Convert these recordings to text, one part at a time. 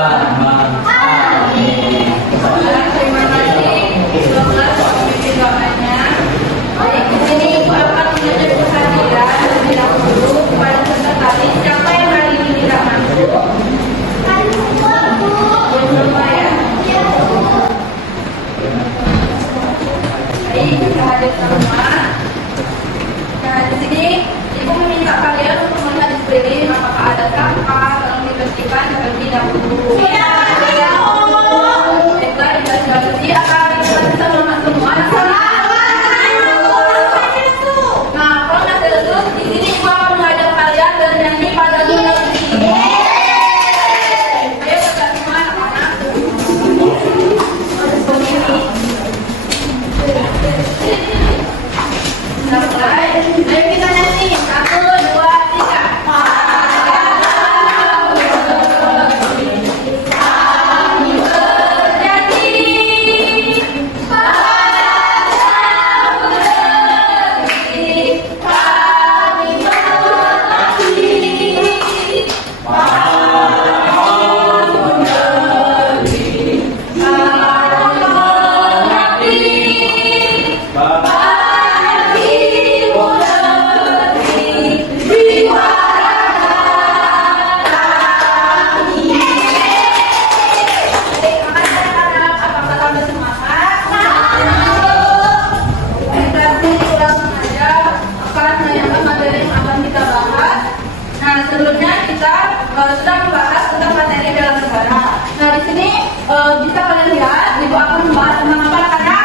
Amin. Terima kasih. Selamat pemimpin doanya. Baik, di sini Ibu akan mengajak kehadiran terlebih dahulu kepada peserta tadi. Siapa yang hari ini tidak masuk? Belum ya? Baik, kita hadir semua. Nah, di sini Ibu meminta kalian untuk melihat di screen apakah ada sampah, tolong dibersihkan terlebih dahulu. Baiklah, jika sudah bersih, akan kita bisa selamat semua. Nah, kalau nggak terus, di sini Ibu akan mengajak kalian bernyanyi pada lagu ini. Ayo kita semua anak-anak. Sampai, ayo kita nyanyi. 1, 2, 3. Sebelumnya kita sudah membahas tentang materi bela negara. Nah, di sini bisa kalian lihat, Ibu akan membahas tentang apa anak?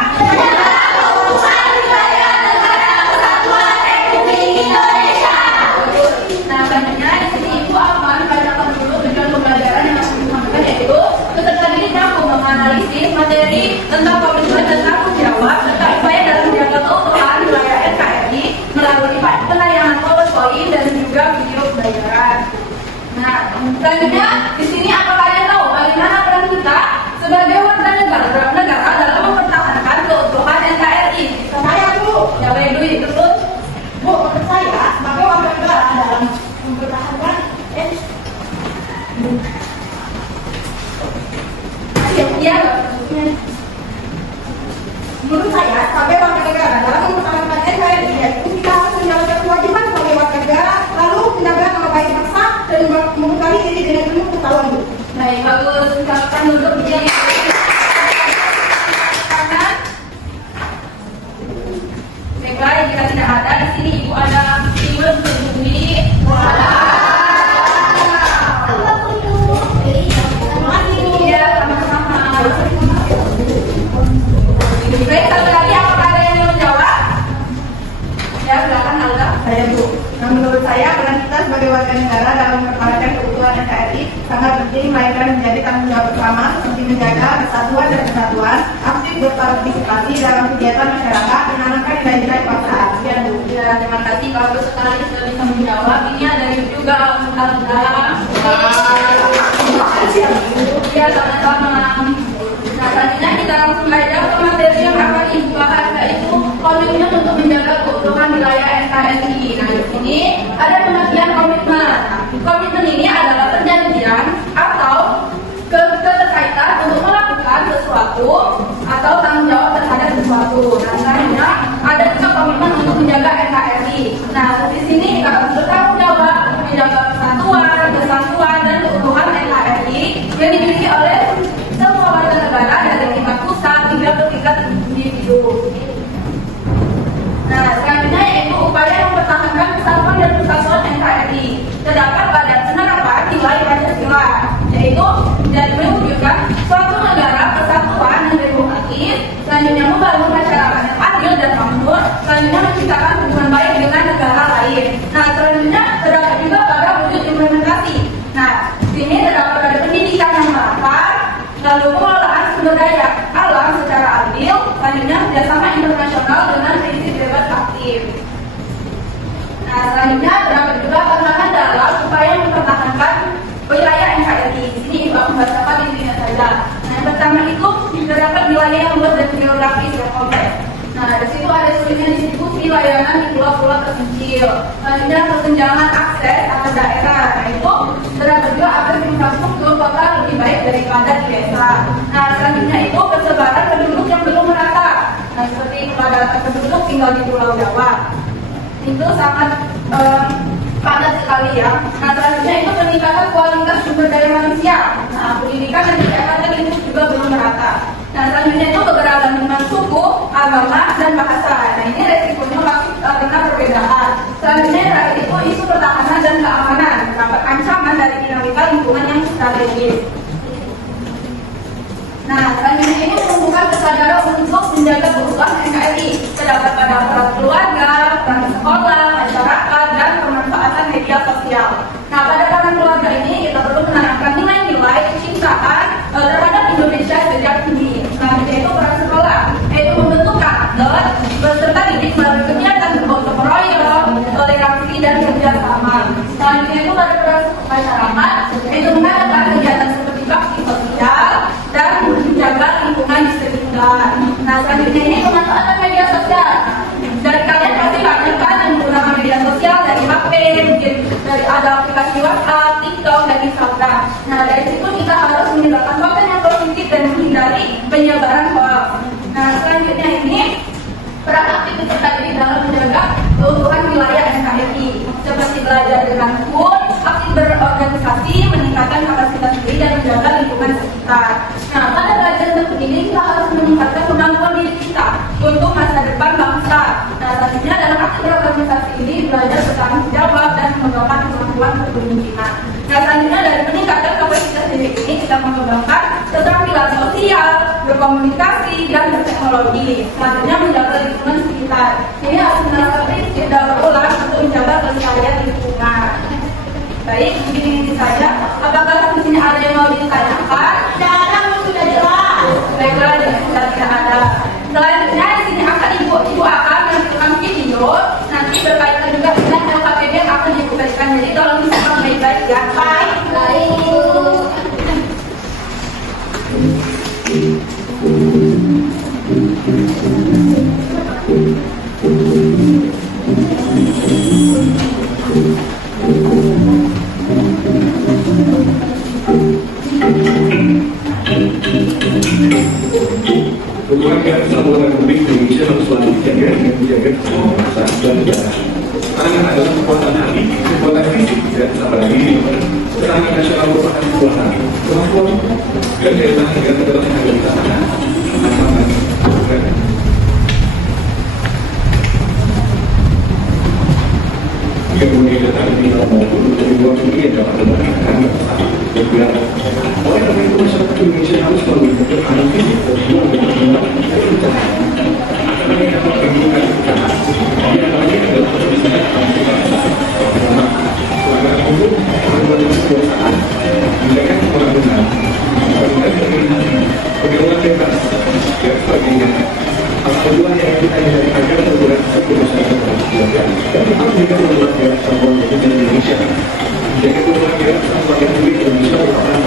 Nah, selanjutnya di sini Ibu akan membacakan dulu tujuan pembelajaran yang akan disampaikan, yaitu peserta didik mampu menganalisis materi tentang komitmen dan tanggung jawab serta upaya dalam menjaga keutuhan wilayah NKRI melalui penayangan PowerPoint dan juga video pembelajaran. Nah, selanjutnya di sini apa kalian tahu bagaimana peran kita sebagai warga negara dalam mempertahankan keutuhan NKRI? Saya Bu, ya baik dulu terus. Bu, menurut saya sebagai warga negara dalam mempertahankan menurut saya sebagai warga negara dalam mempertahankan NKRI, yaitu kita harus menjalankan kewajiban sebagai warga negara, lalu menjaga nama baik bangsa dan membekali diri dengan ilmu pengetahuan. Baik, bagus. Silakan duduk di kanan. Baiklah, jika tidak ada di sini Ibu ada simbol untuk bunyi. Baik, satu lagi apakah ada yang mau menjawab? Ya, silakan Alda. Saya Bu. Nah, menurut saya peran kita sebagai warga negara dalam mempertahankan keutuhan NKRI sangat penting, melainkan menjadi tanggung jawab bersama seperti menjaga kesatuan dan kesatuan, aktif berpartisipasi dalam kegiatan masyarakat, menanamkan nilai-nilai kebangsaan. Sekian Bu. Ya, terima kasih. Bagus sekali sudah bisa menjawab. Ini ada juga Alda. Ya, sama-sama. Nah, selanjutnya kita langsung aja ke materi yang akan Ibu bahas, yaitu komitmen untuk menjaga keutuhan wilayah NKRI. Nah, di sini ada pengertian komitmen. Komitmen ini adalah perjanjian atau keterkaitan untuk melakukan sesuatu atau tanggung jawab terhadap sesuatu. Nah, selanjutnya ada juga komitmen untuk menjaga NKRI. Nah, di sini kita harus bertanggung jawab menjaga kesatuan dan keutuhan NKRI yang dimiliki oleh semua warga negara dari tingkat pusat hingga ke tingkat individu. Nah, selanjutnya yaitu upaya mempertahankan kesatuan dan kesatuan NKRI terdapat pada penerapan nilai Pancasila, yaitu dan mewujudkan suatu negara kesatuan dan demokratis, selanjutnya membangun masyarakat yang adil dan makmur, selanjutnya menciptakan hubungan baik dengan negara lain. Nah, selanjutnya terdapat juga pada wujud implementasi. Nah, sini terdapat pada pendidikan yang merata, lalu pengelolaan sumber daya alam secara adil, selanjutnya kerjasama internasional dengan prinsip bebas aktif. Nah, selanjutnya terdapat juga tantangan dalam upaya mempertahankan wilayah NKRI. Di sini Ibu membacakan intinya saja. Nah, yang pertama itu terdapat wilayah yang luas dan geografis yang kompleks. Nah, di situ ada sulitnya distribusi layanan di pulau-pulau terpencil. Selanjutnya kesenjangan akses antar daerah. Nah, itu terdapat juga akses infrastruktur kota lebih lebih baik daripada di desa. Nah, selanjutnya itu persebaran penduduk yang belum merata. Nah, seperti kepadatan penduduk tinggal di Pulau Jawa. Itu sangat padat sekali ya. Nah, selanjutnya itu peningkatan kualitas sumber daya manusia. Nah, pendidikan dan kesehatan itu juga belum merata. Nah, selanjutnya itu keberagaman suku, agama, dan bahasa. Nah, ini resikonya pasti karena perbedaan. Selanjutnya terakhir itu isu pertahanan dan keamanan. Terdapat ancaman dari dinamika lingkungan yang strategis. Nah, selanjutnya ini menumbuhkan kesadaran untuk menjaga keutuhan NKRI. Terdapat pada peran keluarga, peran sekolah, masyarakat, dan pemanfaatan media sosial. Nah, pada peran keluarga ini kita perlu menanamkan nilai-nilai kecintaan terhadap Indonesia sejak dini. Selanjutnya itu peran sekolah, yaitu membentuk karakter, beserta didik melalui kegiatan bergotong royong, toleransi, dan kerjasama. Selanjutnya itu pada peran masyarakat, yaitu mengadakan kegiatan seperti bakti sosial dan menjaga lingkungan di sekitar. Nah, selanjutnya ini pemanfaatan media sosial. Dari kalian pasti banyak kan yang menggunakan media sosial dari HP, mungkin dari ada aplikasi WhatsApp, TikTok, dan Instagram. Nah, dari situ kita harus menyebarkan konten yang positif dan menghindari penyebaran hoax. Nah, selanjutnya ini peran aktif peserta didik dalam menjaga keutuhan wilayah NKRI, seperti belajar dengan kun, aktif berorganisasi, meningkatkan kapasitas diri, dan menjaga lingkungan sekitar. Nah, pada belajar untuk ini kita harus meningkatkan kemampuan diri kita untuk masa depan bangsa. Nah, selanjutnya dalam aktif berorganisasi ini belajar bertanggung jawab dan mengembangkan kemampuan kepemimpinan. Nah, selanjutnya dari meningkatkan kapasitas diri ini kita mengembangkan keterampilan sosial, berkomunikasi, dan berteknologi. Selanjutnya menjaga lingkungan sekitar. Ini harus menerapkan prinsip daur ulang untuk menjaga kelestarian lingkungan. Baik, mungkin ini saja. Apakah di sini ada yang mau ditanyakan? Tidak ada, sudah jelas. Baiklah, sudah tidak ada. Selanjutnya di sini akan ibu akan menunjukkan video nanti berkaitan juga dengan LKPD yang akan dibuka. Jadi tolong disimak baik-baik ya. Baik. Kebetulan kan Satuan Republik Indonesia harus selalu dijaga dengan menjaga keselamatan dan negara. Karena adalah kekuatan hati, kekuatan fisik, dan apalagi keterangan nasional merupakan kekuatan kemampuan dan daya tahan negara adalah yang harus dilaksanakan. Jika kemudian datang di maupun dari luar dunia dapat mendapatkan dan biar oleh karena itu masyarakat Indonesia harus selalu bertahan fisik dan juga bertahan kita akan meningkatkan perlindungan kita. Di antaranya adalah misalnya pelanggaran umum, perbuatan kekuasaan, tindakan pembangunan, pegawai bebas, dan sebagainya. Tujuan yang kita hindari agar perbuatan masyarakat dan tetap juga perbuatan Satuan Republik Indonesia. Jadi perbuatan Satuan Republik Indonesia merupakan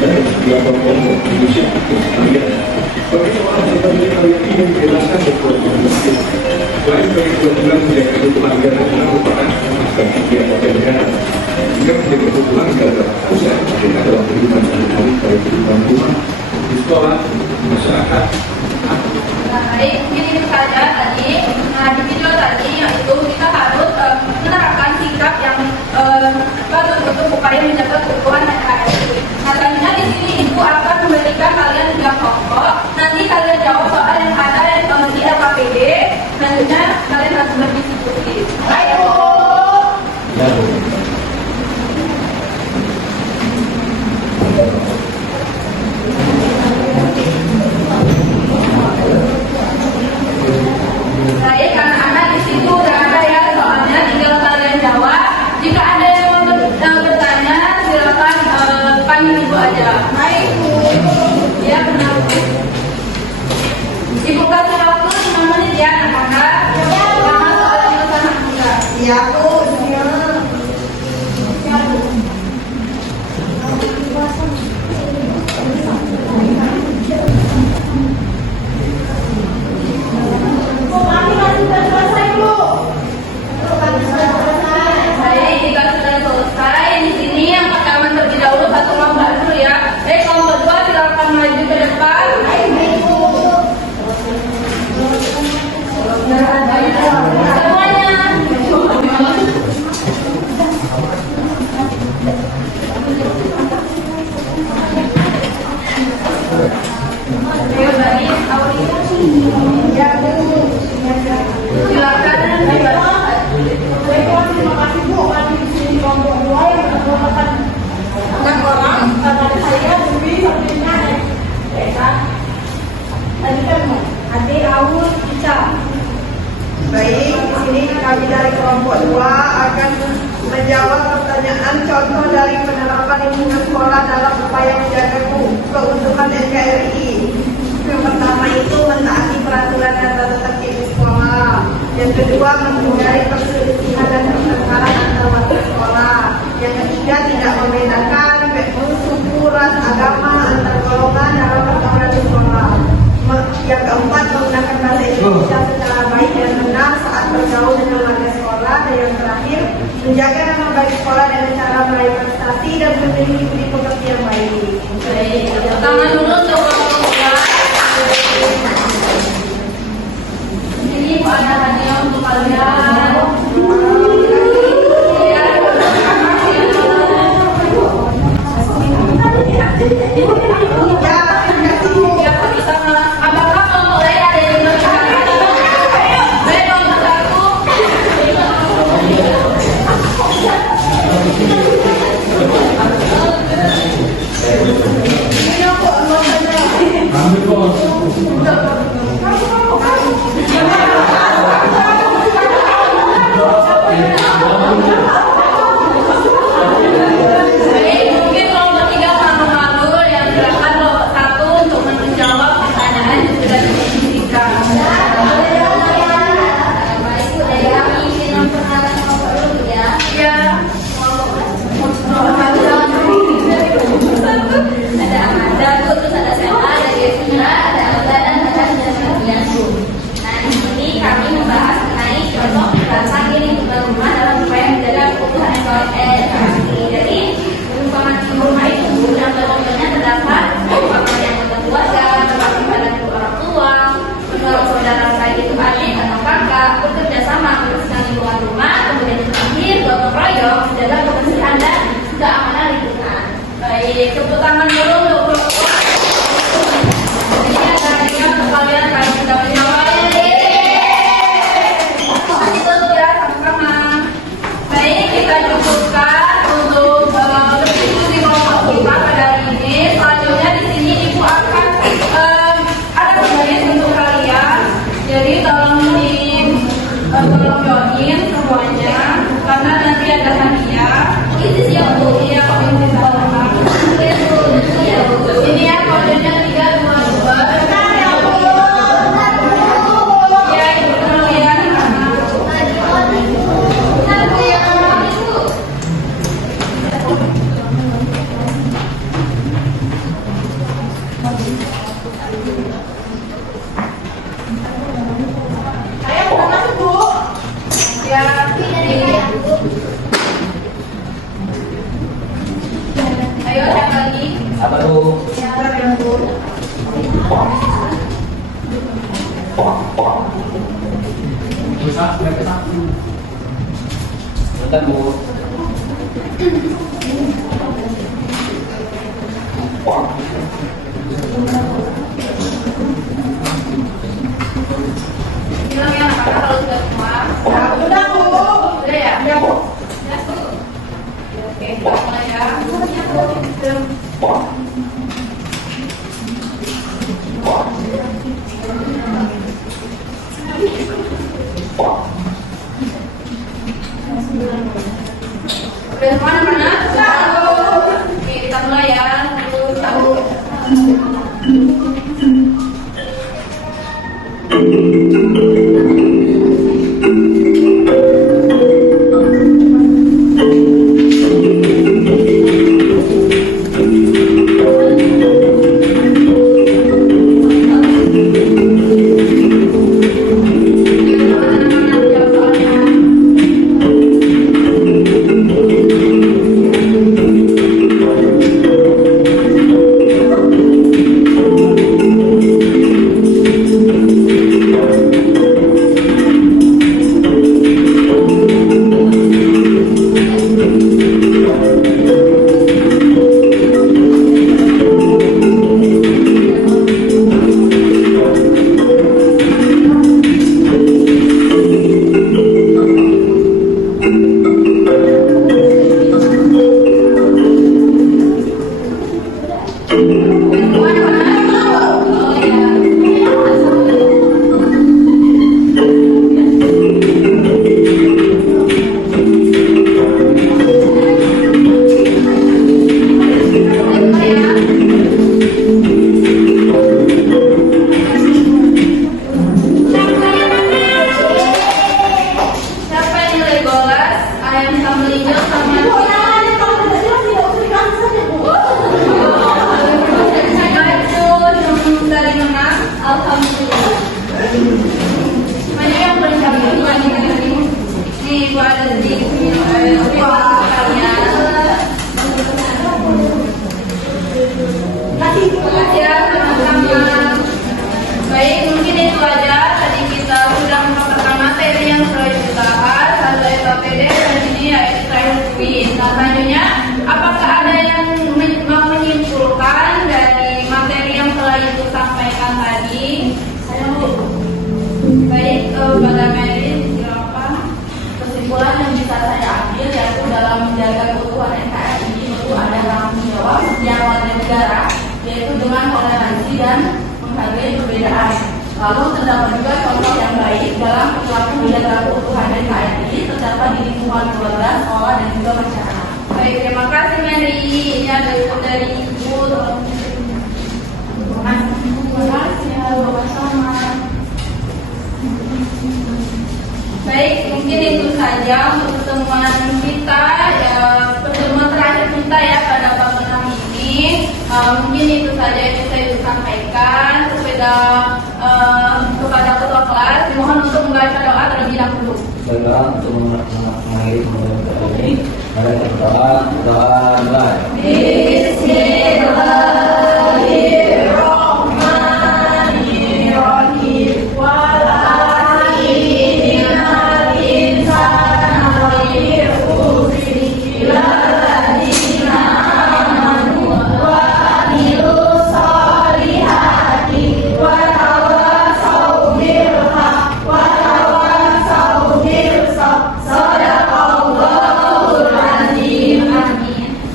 dan dilakukan oleh Indonesia. Bagi seorang peserta didik kalian ingin menjelaskan berkoordinasi. Selain bagi kewajiban menjaga keutuhan negara dan merupakan bagian dari negara. Jika menjaga keutuhan negara pusat kita dalam kehidupan sehari-hari pada kehidupan rumah, di sekolah, masyarakat. Baik, mungkin ini saja tadi. Nah, di video tadi yaitu kita harus menerapkan sikap yang bagus untuk upaya menjaga keutuhan NKRI. Nah, selanjutnya di sini Ibu akan memberikan kalian 3 pokok. Nanti kalian jawab soal yang ada di LKPD. Selanjutnya kalian harus berdiskusi. Ayo. kedua akan menjawab pertanyaan contoh dari penerapan lingkungan sekolah dalam upaya menjaga keutuhan NKRI. Yang pertama itu mentaati peraturan dan tata tertib di sekolah. Yang kedua menghindari perselisihan dan pertengkaran antar warga sekolah. Yang ketiga tidak membedakan suku, ras, agama, antar golongan dalam pergaulan di sekolah. Yang keempat menggunakan bahasa Indonesia secara baik dan benar saat bergaul dengan warga sekolah. Dan yang terakhir menjaga nama baik sekolah dengan cara meraih prestasi dan memiliki budi pekerti yang baik. Baik, tangan dulu untuk kelompok. Ini ada hadiah untuk kalian. Tepuk tangan dulu untuk ini ada hadiah untuk kalian karena sudah menjawab. Itu ya sama-sama. Baik, kita cukupkan untuk diskusi kelompok kita pada hari ini. Selanjutnya di sini ibu akan ada tugas untuk kalian. Jadi tolong join semuanya karena nanti ada hadiah. Itu siap bu, iya komitmen sekolah. Ini ya kodenya 322. Ya ibu kalian. Saya udah masuk bu. Ya. Ayo siapa lagi? Apa tuh? Bentar bu. Bilang ya anak-anak kalau sudah semua. Sudah bu. Sudah ya? Ya bu. Ya bu. Oke, kita mulai ya. Udah mana-mana? Oke, kita mulai ya. Satu. ya teman-teman. Baik, mungkin itu aja. Tadi kita sudah mendapatkan materi yang sudah dibahas, satu SKPD dan ini yaitu trial quiz. Nah, selanjutnya, apakah ada yang mau menyimpulkan dari materi yang telah Ibu sampaikan tadi? Baik, pada Mary, silakan. Kesimpulan yang bisa saya ambil yaitu dalam menjaga keutuhan NKRI itu ada tanggung jawab setiap warga negara, yaitu dengan toleransi dan menghargai perbedaan. Lalu terdapat juga contoh yang baik dalam perilaku menjaga keutuhan NKRI terdapat di lingkungan keluarga, sekolah, dan juga masyarakat. Baik, terima kasih Mary. Ini ada dari Ibu. Terima kasih ya, bersama. Baik, mungkin itu saja untuk pertemuan kita, ya, pertemuan terakhir kita ya pada bab 6 ini. Mungkin itu saja yang saya sampaikan kepada ketua kelas. Dimohon untuk membaca doa terlebih dahulu. Berdoa untuk mengakhiri pembelajaran ini. Mari kita berdoa. Doa.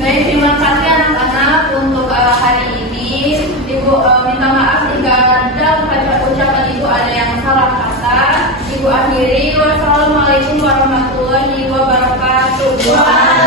Baik, terima kasih anak-anak untuk hari ini. Ibu minta maaf jika ada ucapan Ibu ada yang salah kata. Ibu akhiri. Wassalamualaikum warahmatullahi wabarakatuh.